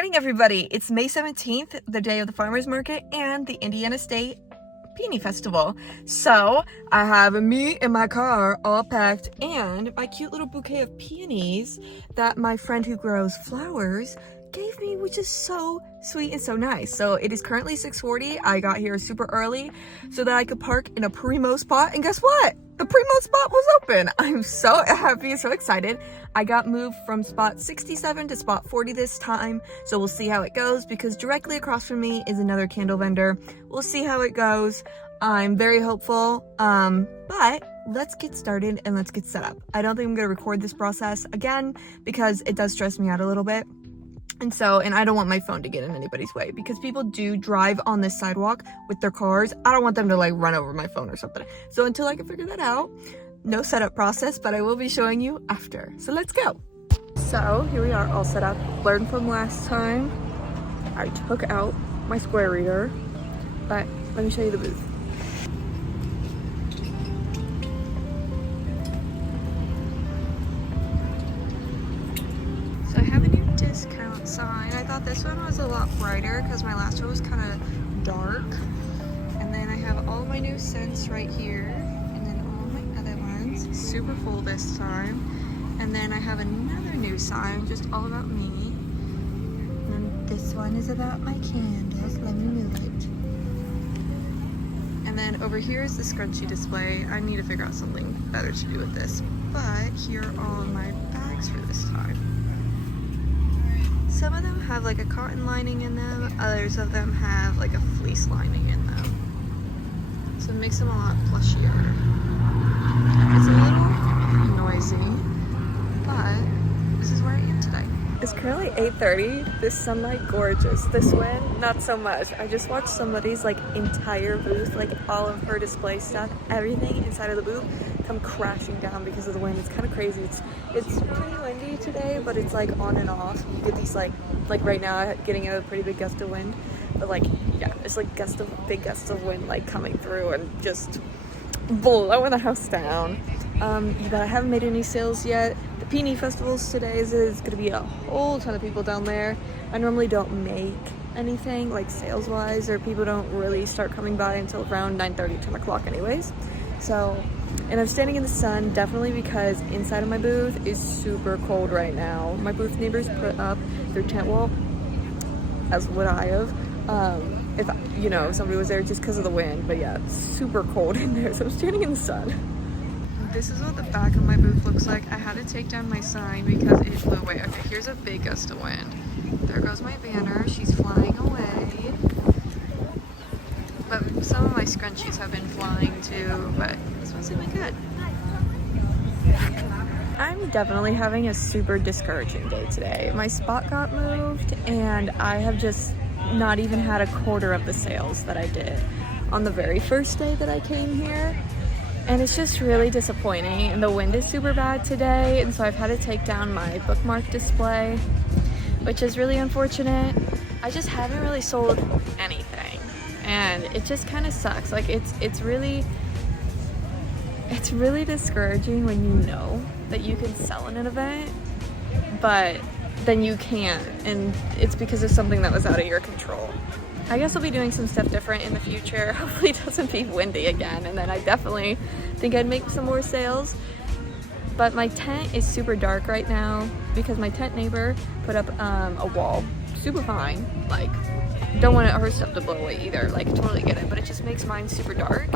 morning, everybody. It's May 17th, the day of the farmers market and the Indiana State Peony Festival. So I have me in my car all packed and my cute little bouquet of peonies that my friend who grows flowers gave me, which is so sweet and so nice. So it is currently 6:40. I got here super early so that I could park in a primo spot, and guess what? The primo spot was open. I'm so happy and so excited. I got moved from spot 67 to spot 40 this time, so we'll see how it goes because directly across from me is another candle vendor. We'll see how it goes. I'm very hopeful, but let's get started and let's get set up. I don't think I'm gonna record this process again because it does stress me out a little bit. And I don't want my phone to get in anybody's way because people do drive on this sidewalk with their cars. I don't want them to like run over my phone or something. So until I can figure that out, no setup process, but I will be showing you after. So let's go. So here we are all set up. Learned from last time, I took out my square reader, but let me show you the booth. So I have a new discount sign. I thought this one was a lot brighter because my last one was kind of dark. And then I have all my new scents right here. And then all my other ones. Super full this time. And then I have another new sign just all about me. And then this one is about my candles. Let me move it. And then over here is the scrunchie display. I need to figure out something better to do with this. But here are all my bags for this time. Some of them have like a cotton lining in them, others of them have like a fleece lining in them. So it makes them a lot plushier. It's a little noisy, but this is where I am today. It's currently 8:30. This sunlight gorgeous. This wind, not so much. I just watched somebody's like entire booth, like all of her display stuff, everything inside of the booth come crashing down because of the wind. It's kind of crazy. It's pretty windy today, but it's like on and off. You get these like right now getting a pretty big gust of wind, but like yeah, it's like big gusts of wind like coming through and just blowing the house down. But I haven't made any sales yet. The Peony Festival's today is gonna be a whole ton of people down there. I normally don't make anything like sales wise, or people don't really start coming by until around 9:30, 10 o'clock anyways. So, and I'm standing in the sun definitely because inside of my booth is super cold right now. My booth neighbors put up their tent wall, as would I have, if you know somebody was there just because of the wind. But yeah, it's super cold in there, so I'm standing in the sun. This is what the back of my booth looks like. I had to take down my sign because it flew away. Okay, here's a big gust of wind. There goes my banner. She's flying away. But some of my scrunchies have been flying too, but this one's really good. I'm definitely having a super discouraging day today. My spot got moved and I have just not even had a quarter of the sales that I did on the very first day that I came here. And it's just really disappointing, and the wind is super bad today, and so I've had to take down my bookmark display, which is really unfortunate. I just haven't really sold anything, and it just kind of sucks. Like it's really discouraging when you know that you can sell in an event, but then you can't, and it's because of something that was out of your control. I guess I'll be doing some stuff different in the future. Hopefully it doesn't be windy again, and then I definitely think I'd make some more sales. But my tent is super dark right now because my tent neighbor put up a wall. Super fine. Like, don't want her stuff to blow away either. Like, totally get it, but it just makes mine super dark.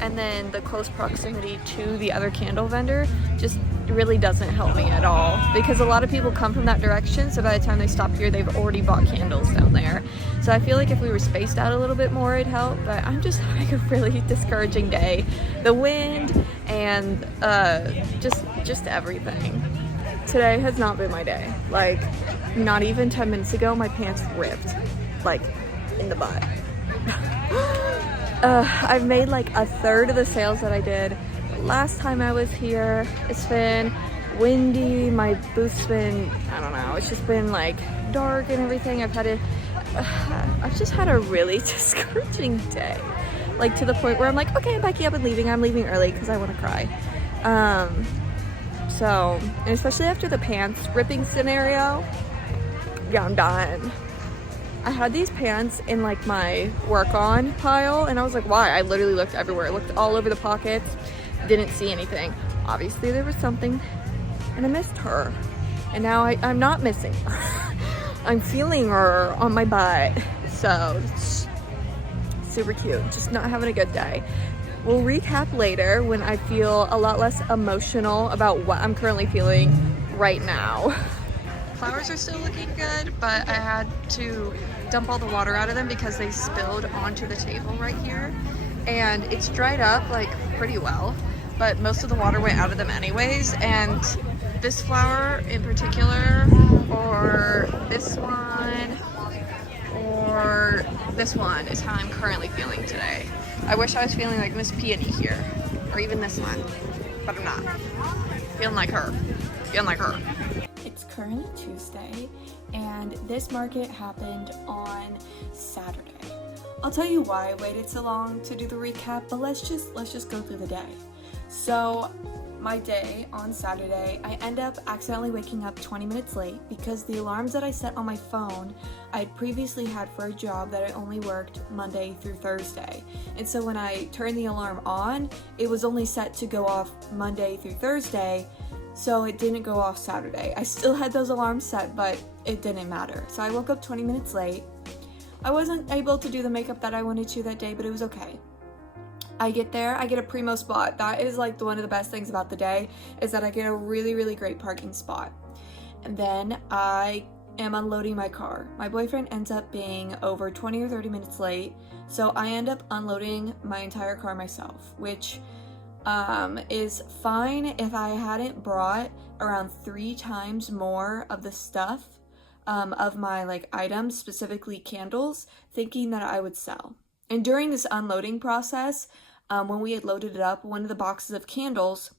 And then the close proximity to the other candle vendor just really doesn't help me at all because a lot of people come from that direction, so by the time they stop here they've already bought candles down there. So I feel like if we were spaced out a little bit more it'd help, but I'm just having a really discouraging day. The wind and just everything today has not been my day. Like, not even 10 minutes ago my pants ripped like in the butt. I've made like a third of the sales that I did last time I was here. It's been windy, my booth's been, I don't know, it's just been like dark and everything. I've just had a really discouraging day, like to the point where I'm like, okay, I'm packing up and leaving. I'm leaving early because I want to cry. So, and especially after the pants ripping scenario, yeah, I'm done. I had these pants in like my work on pile, and I was like, why? I literally looked everywhere. I looked all over the pockets, didn't see anything. Obviously there was something, and I missed her. And now I'm not missing her. I'm feeling her on my butt. So it's super cute, just not having a good day. We'll recap later when I feel a lot less emotional about what I'm currently feeling right now. Flowers are still looking good, but I had to dump all the water out of them because they spilled onto the table right here. And it's dried up like pretty well, but most of the water went out of them anyways. And this flower in particular, or this one, or this one is how I'm currently feeling today. I wish I was feeling like Miss Peony here, or even this one, but I'm not. Feeling like her. Feeling like her. It's currently Tuesday, and this market happened on Saturday. I'll tell you why I waited so long to do the recap, but let's just go through the day. So my day on Saturday, I end up accidentally waking up 20 minutes late because the alarms that I set on my phone I had previously had for a job that I only worked Monday through Thursday. And so when I turned the alarm on, it was only set to go off Monday through Thursday, so it didn't go off Saturday. I still had those alarms set, but it didn't matter. So I woke up 20 minutes late. I wasn't able to do the makeup that I wanted to that day, but it was okay. I get there, I get a primo spot. That is like one of the best things about the day, is that I get a really, really great parking spot. And then I am unloading my car. My boyfriend ends up being over 20 or 30 minutes late, so I end up unloading my entire car myself, which is fine if I hadn't brought around 3 times more of the stuff of my like items, specifically candles, thinking that I would sell. And during this unloading process, when we had loaded it up, one of the boxes of candles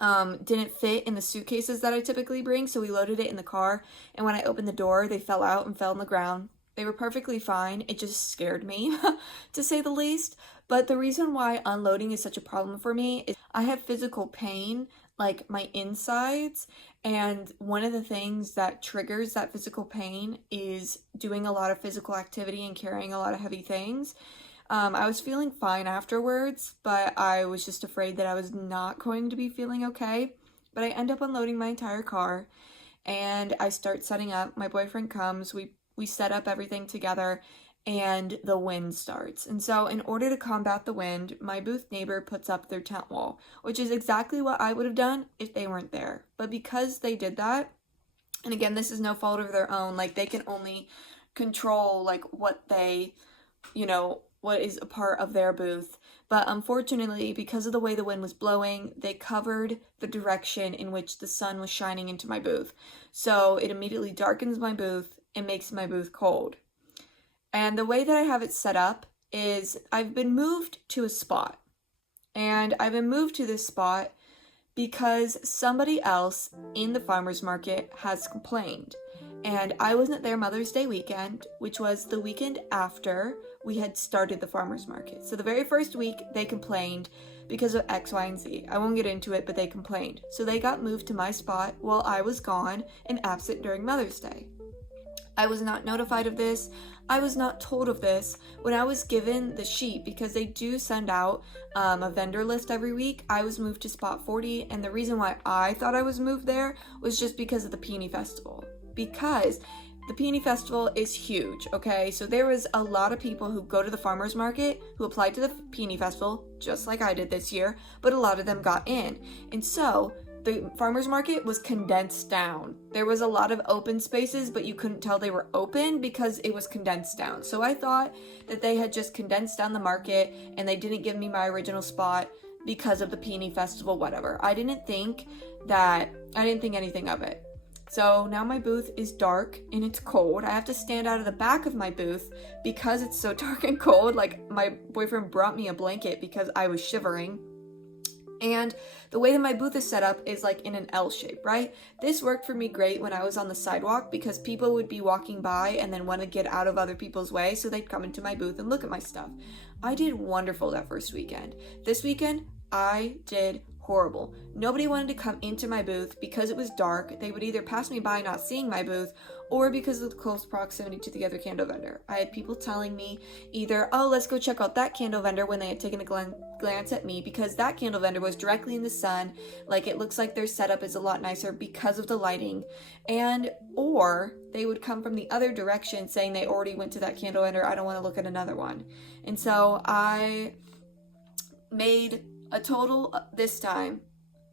didn't fit in the suitcases that I typically bring, so we loaded it in the car, and when I opened the door, they fell out and fell on the ground. They were perfectly fine. It just scared me, to say the least. But the reason why unloading is such a problem for me is I have physical pain, like my insides, and one of the things that triggers that physical pain is doing a lot of physical activity and carrying a lot of heavy things. I was feeling fine afterwards, but I was just afraid that I was not going to be feeling okay. But I end up unloading my entire car, and I start setting up. My boyfriend comes, we set up everything together, and the wind starts. And so in order to combat the wind, my booth neighbor puts up their tent wall, which is exactly what I would have done if they weren't there. But because they did that, and again, this is no fault of their own, like they can only control like what they, what is a part of their booth. But unfortunately, because of the way the wind was blowing, they covered the direction in which the sun was shining into my booth. So it immediately darkens my booth and makes my booth cold. And the way that I have it set up is I've been moved to a spot. And I've been moved to this spot because somebody else in the farmer's market has complained. And I wasn't there Mother's Day weekend, which was the weekend after we had started the farmer's market. So the very first week they complained because of X, Y, and Z. I won't get into it, but they complained. So they got moved to my spot while I was gone and absent during Mother's Day. I was not notified of this. I was not told of this when I was given the sheet, because they do send out a vendor list every week. I was moved to spot 40, and the reason why I thought I was moved there was just because of the Peony Festival. Because the Peony Festival is huge, okay? So there was a lot of people who go to the farmer's market who applied to the Peony Festival, just like I did this year, but a lot of them got in. And so the farmer's market was condensed down. There was a lot of open spaces, but you couldn't tell they were open because it was condensed down. So I thought that they had just condensed down the market and they didn't give me my original spot because of the Peony Festival, whatever. I didn't think anything of it. So now my booth is dark and it's cold. I have to stand out of the back of my booth because it's so dark and cold. Like, my boyfriend brought me a blanket because I was shivering. And the way that my booth is set up is like in an L shape, right? This worked for me great when I was on the sidewalk because people would be walking by and then want to get out of other people's way, so they'd come into my booth and look at my stuff. I did wonderful that first weekend. This weekend, I did horrible. Nobody wanted to come into my booth because it was dark. They would either pass me by not seeing my booth, or because of the close proximity to the other candle vendor. I had people telling me either, oh, let's go check out that candle vendor, when they had taken a glance at me, because that candle vendor was directly in the sun, like it looks like their setup is a lot nicer because of the lighting, and or they would come from the other direction saying they already went to that candle vendor, I don't want to look at another one. And so I made a total this time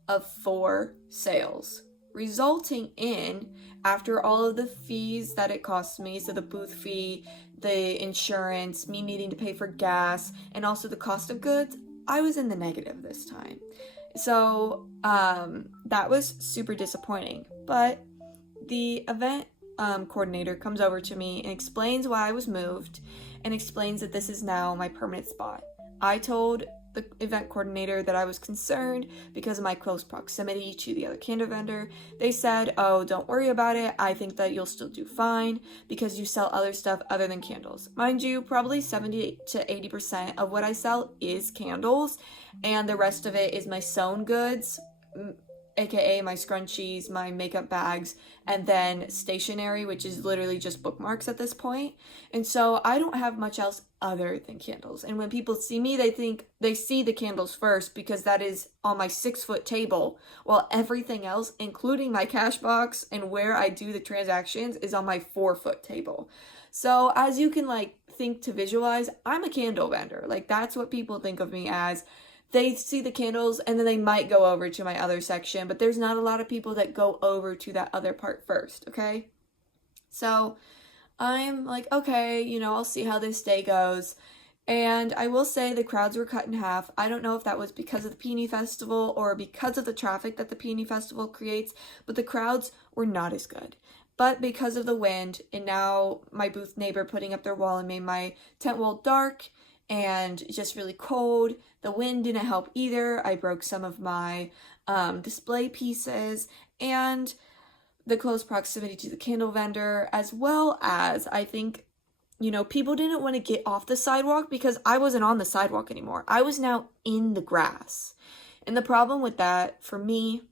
of 4 sales, resulting in, after all of the fees that it cost me, so the booth fee, the insurance, me needing to pay for gas, and also the cost of goods, I was in the negative this time. So that was super disappointing. But the event coordinator comes over to me and explains why I was moved, and explains that this is now my permanent spot. I told the event coordinator that I was concerned because of my close proximity to the other candle vendor. They said, oh, don't worry about it. I think that you'll still do fine because you sell other stuff other than candles. Mind you, probably 70 to 80% of what I sell is candles, and the rest of it is my sewn goods, aka my scrunchies, my makeup bags, and then stationery, which is literally just bookmarks at this point. And so I don't have much else other than candles. And when people see me, they think they see the candles first because that is on my 6-foot table, while everything else, including my cash box and where I do the transactions, is on my 4-foot table. So as you can think to visualize, I'm a candle vendor. That's what people think of me as. They see the candles and then they might go over to my other section, but there's not a lot of people that go over to that other part first, okay? So I'm like, okay, I'll see how this day goes. And I will say the crowds were cut in half. I don't know if that was because of the Peony Festival or because of the traffic that the Peony Festival creates, but the crowds were not as good. But because of the wind, and now my booth neighbor putting up their wall and made my tent wall dark and just really cold, the wind didn't help either. I broke some of my display pieces, and the close proximity to the candle vendor, as well as I think, people didn't want to get off the sidewalk because I wasn't on the sidewalk anymore. I was now in the grass. And the problem with that for me,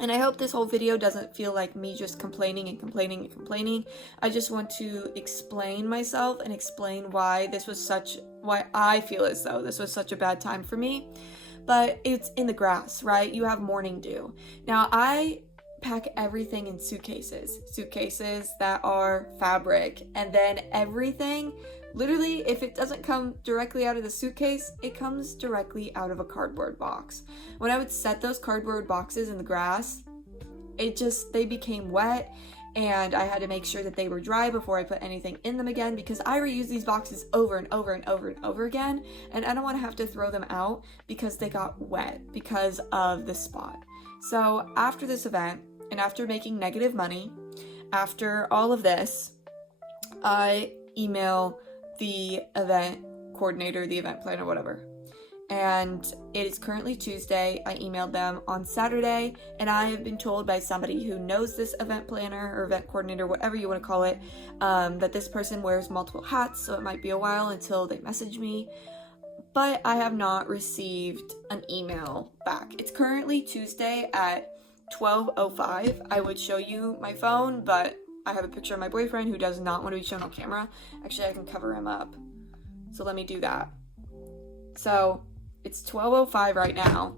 and I hope this whole video doesn't feel like me just complaining and complaining and complaining. I just want to explain myself and explain why I feel as though this was such a bad time for me. But it's in the grass, right? You have morning dew. Now I pack everything in suitcases that are fabric, and then everything, literally, if it doesn't come directly out of the suitcase, it comes directly out of a cardboard box. When I would set those cardboard boxes in the grass, they became wet, and I had to make sure that they were dry before I put anything in them again, because I reuse these boxes over and over and over and over again, and I don't want to have to throw them out because they got wet because of the spot. So after this event, and after making negative money, after all of this, I email the event coordinator, the event planner, whatever. And it is currently Tuesday. I emailed them on Saturday, and I have been told by somebody who knows this event planner or event coordinator, whatever you want to call it, that this person wears multiple hats, so it might be a while until they message me. But I have not received an email back. It's currently Tuesday at 12:05. I would show you my phone, but I have a picture of my boyfriend who does not want to be shown on camera. Actually, I can cover him up. So let me do that. So it's 12:05 right now.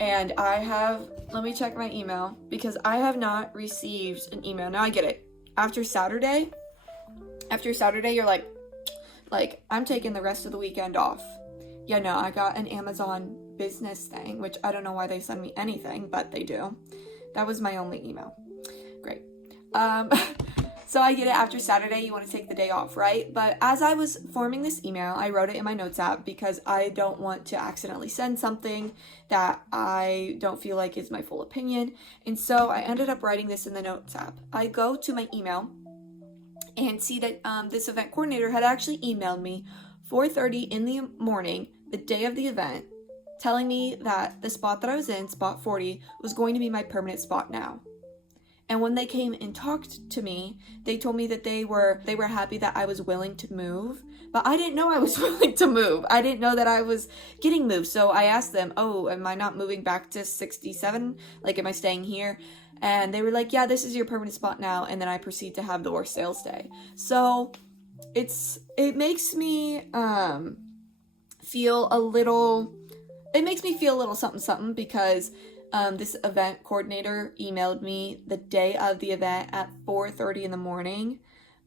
And let me check my email because I have not received an email. Now I get it. After Saturday, you're like, I'm taking the rest of the weekend off. Yeah, no, I got an Amazon business thing, which I don't know why they send me anything, but they do. That was my only email. Great. So I get it after Saturday, you want to take the day off, right? But as I was forming this email, I wrote it in my notes app because I don't want to accidentally send something that I don't feel like is my full opinion. And so I ended up writing this in the notes app. I go to my email and see that this event coordinator had actually emailed me 4:30 in the morning, the day of the event, telling me that the spot that I was in, spot 40, was going to be my permanent spot now. And when they came and talked to me, they told me that they were happy that I was willing to move, but I didn't know I was willing to move. I didn't know that I was getting moved. So I asked them, oh, am I not moving back to 67? Like, am I staying here? And they were like, yeah, this is your permanent spot now. And then I proceed to have the worst sales day. So it makes me feel a little something because this event coordinator emailed me the day of the event at 4:30 in the morning,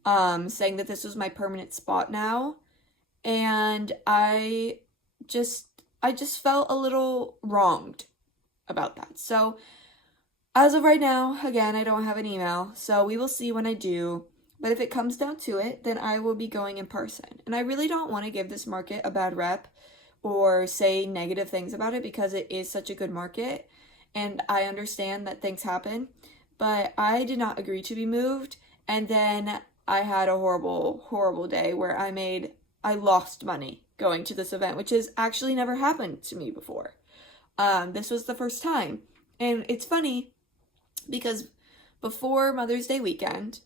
saying that this was my permanent spot now. And I just felt a little wronged about that. So as of right now, again, I don't have an email, so we will see when I do. But if it comes down to it, then I will be going in person. And I really don't want to give this market a bad rep or say negative things about it because it is such a good market. And I understand that things happen. But I did not agree to be moved. And then I had a horrible, horrible day where I lost money going to this event, which has actually never happened to me before. This was the first time. And it's funny because before Mother's Day weekend,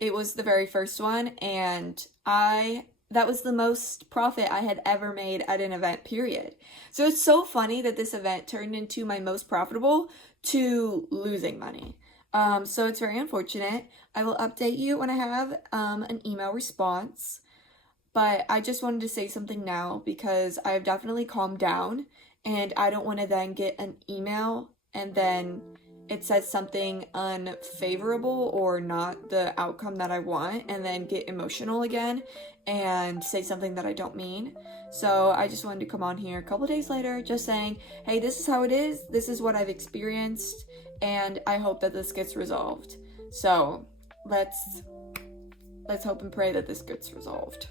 it was the very first one, and that was the most profit I had ever made at an event, period. So it's so funny that this event turned into my most profitable to losing money. So it's very unfortunate. I will update you when I have an email response, but I just wanted to say something now because I've definitely calmed down, and I don't want to then get an email and then it says something unfavorable or not the outcome that I want, and then get emotional again and say something that I don't mean. So I just wanted to come on here a couple days later just saying, hey, this is how it is, this is what I've experienced, and I hope that this gets resolved. So let's hope and pray that this gets resolved.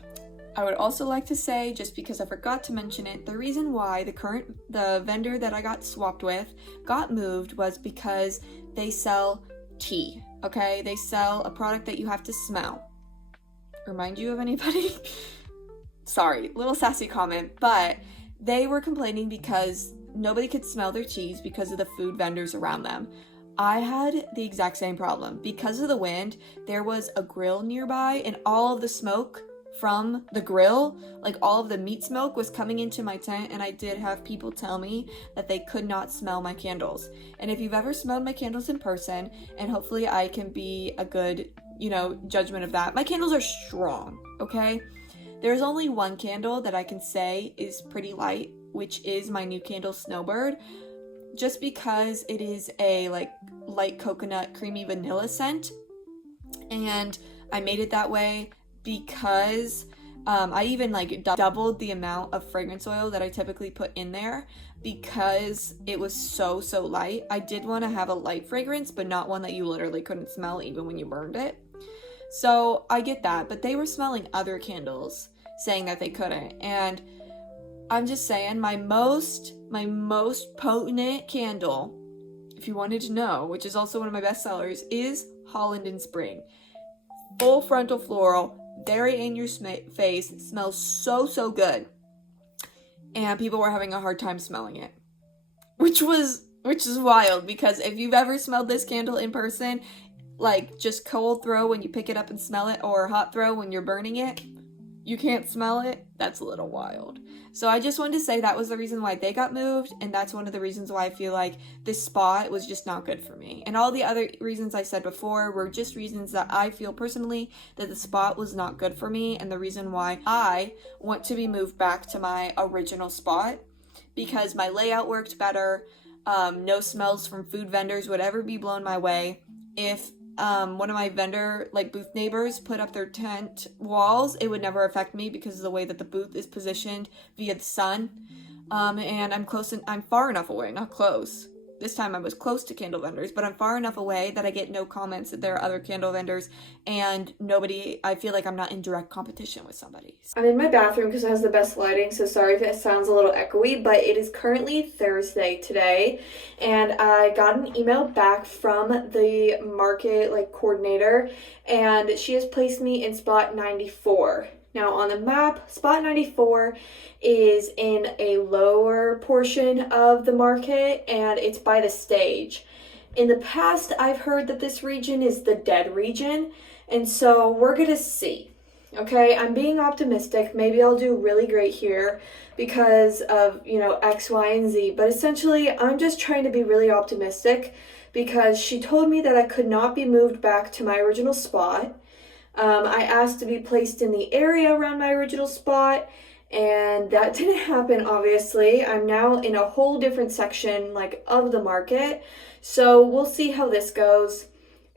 I would also like to say, just because I forgot to mention it, the reason why the vendor that I got swapped with got moved was because they sell tea, okay? They sell a product that you have to smell. Remind you of anybody? Sorry, little sassy comment, but they were complaining because nobody could smell their teas because of the food vendors around them. I had the exact same problem. Because of the wind, there was a grill nearby, and all of the smoke from the grill, like all of the meat smoke, was coming into my tent, and I did have people tell me that they could not smell my candles. And if you've ever smelled my candles in person, and hopefully I can be a good, judgment of that, my candles are strong, okay? There's only one candle that I can say is pretty light, which is my new candle, Snowbird, just because it is a light coconut creamy vanilla scent, and I made it that way because I even doubled the amount of fragrance oil that I typically put in there because it was so light. I did want to have a light fragrance, but not one that you literally couldn't smell even when you burned it. So I get that, but they were smelling other candles saying that they couldn't. And I'm just saying, my most potent candle, if you wanted to know, which is also one of my best sellers, is Holland and Spring. Full frontal floral, very in your face, smells so good. And people were having a hard time smelling it, which is wild, because if you've ever smelled this candle in person, just cold throw when you pick it up and smell it, or hot throw when you're burning it, you can't smell it, that's a little wild. So I just wanted to say that was the reason why they got moved, and that's one of the reasons why I feel like this spot was just not good for me. And all the other reasons I said before were just reasons that I feel personally that the spot was not good for me, and the reason why I want to be moved back to my original spot, because my layout worked better, no smells from food vendors would ever be blown my way. If one of my vendor booth neighbors put up their tent walls, it would never affect me because of the way that the booth is positioned via the sun. And I'm far enough away, not close. This time I was close to candle vendors, but I'm far enough away that I get no comments that there are other candle vendors, and I feel like I'm not in direct competition with somebody. I'm in my bathroom because it has the best lighting, so sorry if it sounds a little echoey, but it is currently Thursday today, and I got an email back from the market coordinator, and she has placed me in spot 94. Now on the map, spot 94 is in a lower portion of the market, and it's by the stage. In the past, I've heard that this region is the dead region, and so we're gonna see. Okay, I'm being optimistic. Maybe I'll do really great here because of, you know, X, Y, and Z. But essentially, I'm just trying to be really optimistic because she told me that I could not be moved back to my original spot. I asked to be placed in the area around my original spot, and that didn't happen, obviously. I'm now in a whole different section, like, of the market. So we'll see how this goes.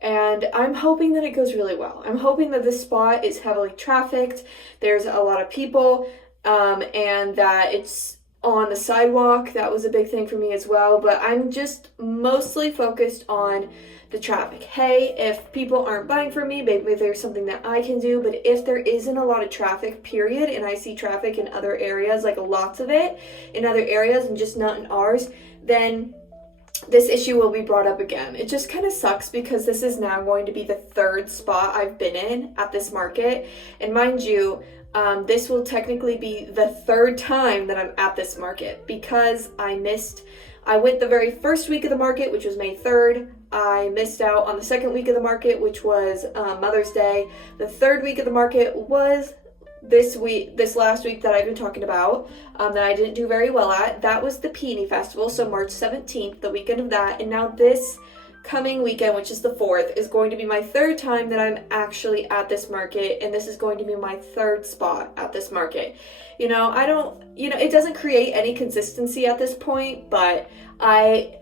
And I'm hoping that it goes really well. I'm hoping that this spot is heavily trafficked, there's a lot of people, and that it's on the sidewalk. That was a big thing for me as well, but I'm just mostly focused on the traffic. Hey, if people aren't buying from me, maybe there's something that I can do, but if there isn't a lot of traffic, period, and I see traffic in other areas, like lots of it, in other areas and just not in ours, then this issue will be brought up again. It just kind of sucks because this is now going to be the third spot I've been in at this market. And mind you, this will technically be the third time that I'm at this market because I went the very first week of the market, which was May 3rd. I missed out on the second week of the market, which was Mother's Day. The third week of the market was this last week that I've been talking about, that I didn't do very well at. That was the Peony Festival, so March 17th, the weekend of that. And now this coming weekend, which is the 4th, is going to be my third time that I'm actually at this market, and this is going to be my third spot at this market. You know, it doesn't create any consistency at this point, but I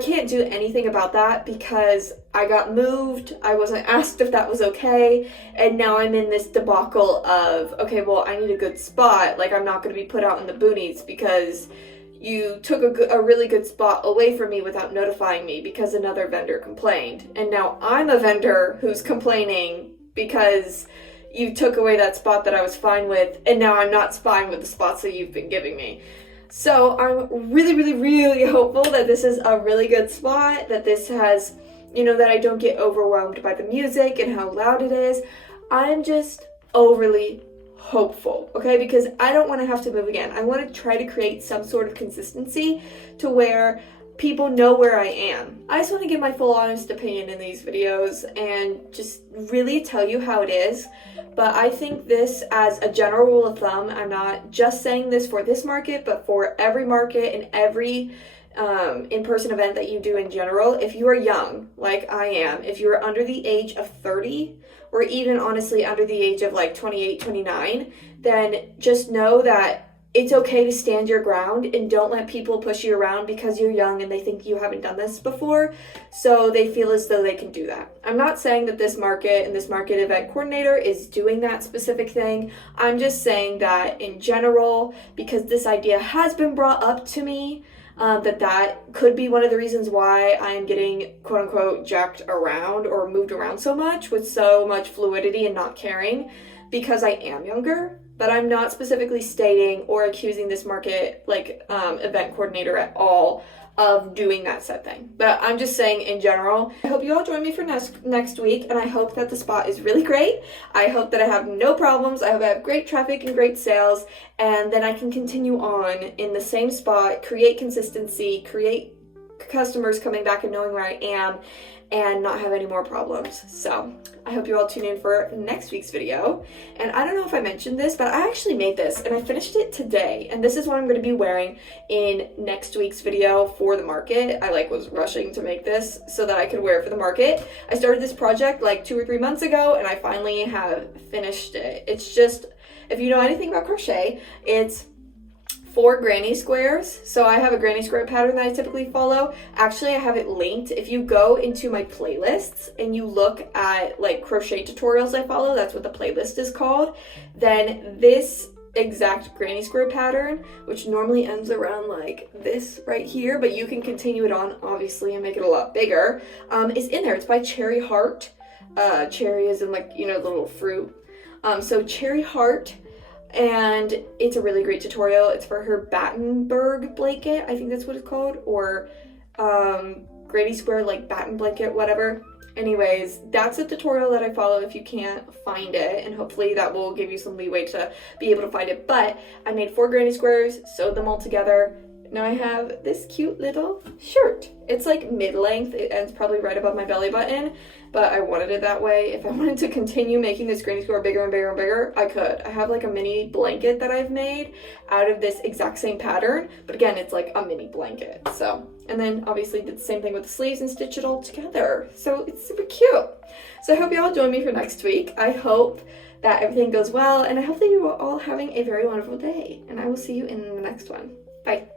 can't do anything about that because I got moved, I wasn't asked if that was okay, and now I'm in this debacle of, okay, well, I need a good spot. Like, I'm not going to be put out in the boonies because you took a really good spot away from me without notifying me because another vendor complained. And now I'm a vendor who's complaining because you took away that spot that I was fine with, and now I'm not fine with the spots that you've been giving me. So I'm really, really, really hopeful that this is a really good spot, that this has, you know, that I don't get overwhelmed by the music and how loud it is. I'm just overly hopeful, okay? Because I don't want to have to move again. I want to try to create some sort of consistency to where people know where I am. I just want to give my full honest opinion in these videos and just really tell you how it is. But I think this, as a general rule of thumb, I'm not just saying this for this market, but for every market and every in-person event that you do in general. If you are young, like I am, if you're under the age of 30, or even honestly under the age of like 28, 29, then just know that it's okay to stand your ground and don't let people push you around because you're young and they think you haven't done this before, so they feel as though they can do that. I'm not saying that this market and this market event coordinator is doing that specific thing. I'm just saying that in general, because this idea has been brought up to me, that could be one of the reasons why I am getting quote unquote jacked around or moved around so much with so much fluidity and not caring, because I am younger. But I'm not specifically stating or accusing this market event coordinator at all of doing that said thing. But I'm just saying in general, I hope you all join me for next week, and I hope that the spot is really great. I hope that I have no problems. I hope I have great traffic and great sales, and then I can continue on in the same spot, create consistency, create customers coming back and knowing where I am, and not have any more problems. So I hope you all tune in for next week's video. And I don't know if I mentioned this, but I actually made this and I finished it today. And this is what I'm going to be wearing in next week's video for the market. I was rushing to make this so that I could wear it for the market. I started this project like 2 or 3 months ago, and I finally have finished it. It's just, if you know anything about crochet, it's 4 granny squares. So I have a granny square pattern that I typically follow. Actually, I have it linked. If you go into my playlists and you look at crochet tutorials I follow, that's what the playlist is called, then this exact granny square pattern, which normally ends around like this right here, but you can continue it on obviously and make it a lot bigger, is in there. It's by Cherry Heart. Cherry is in the little fruit. So Cherry Heart. And it's a really great tutorial. It's for her Battenberg blanket, I think that's what it's called, or granny square batten blanket, whatever. Anyways, that's a tutorial that I follow if you can't find it, and hopefully that will give you some leeway to be able to find it. But I made 4 granny squares, sewed them all together, now I have this cute little shirt. It's like mid-length, it ends probably right above my belly button, but I wanted it that way. If I wanted to continue making this granny square bigger and bigger and bigger, I could. I have like a mini blanket that I've made out of this exact same pattern, but again, it's like a mini blanket. So, and then obviously did the same thing with the sleeves and stitch it all together. So it's super cute. So I hope you all join me for next week. I hope that everything goes well, and I hope that you are all having a very wonderful day, and I will see you in the next one. Bye.